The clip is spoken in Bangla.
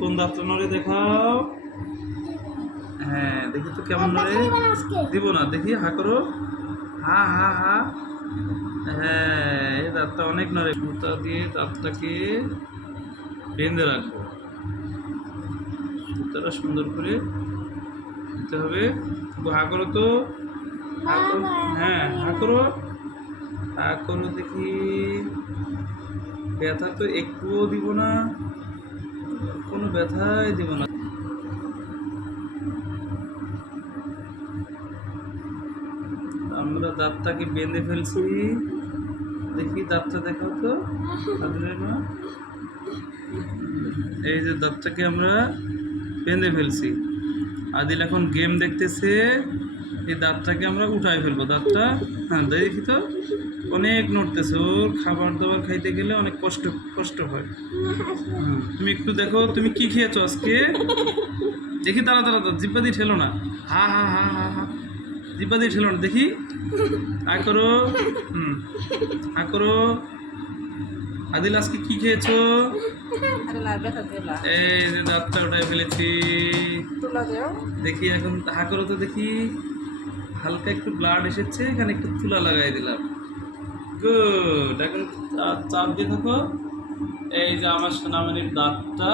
কোন দাঁতটা নড়ে দেখাও। হ্যাঁ দেখি তো কেমন নড়ে। দিব না, দেখি হা করো, হা হা হা। হ্যাঁ এই দাঁতটা অনেক নড়ে। সুতা দিয়ে দাঁতটাকে বেঁধে রাখবো। সুতাটা সুন্দর করে দিতে হবে। হা করো তো, হা করো। হ্যাঁ হা করো, হা করো দেখি। ব্যথা তো একটুও দিব না, কোনো ব্যথাই দিব না। আমরা দাঁতটাকে বেঁধে ফেলছি। দেখি দাঁতটা দেখাও তো না। এই যে দাঁতটাকে আমরা বেঁধে ফেলছি। আদিল এখন গেম দেখতেছে। এই দাঁতটাকে আমরা উঠাই ফেলবো। দাঁতটা হ্যাঁ দেখি তো অনেক নড়তেছে। ওর খাবার দাবার খাইতে গেলে অনেক কষ্ট কষ্ট হয়। তুমি একটু দেখো তুমি কি খেয়েছো আজকে। দেখি তারা তারা জিব্বা দিয়ে ঠেলো না। হা হা হা হা হা, জিব্বা দিয়ে ঠেলো না দেখি। হা করো, হা করো। আদিল আজকে কি খেয়েছো। এই যে দাঁতটা উঠাই ফেলেছি। দেখি এখন হা করো তো দেখি। হালকা একটু ব্লাড এসেছে, এখানে একটু তুলা লাগাই দিলাম। গুড, এখন চাপ দিয়ে থাকো। এই যে আমার সোনামণির দাঁতটা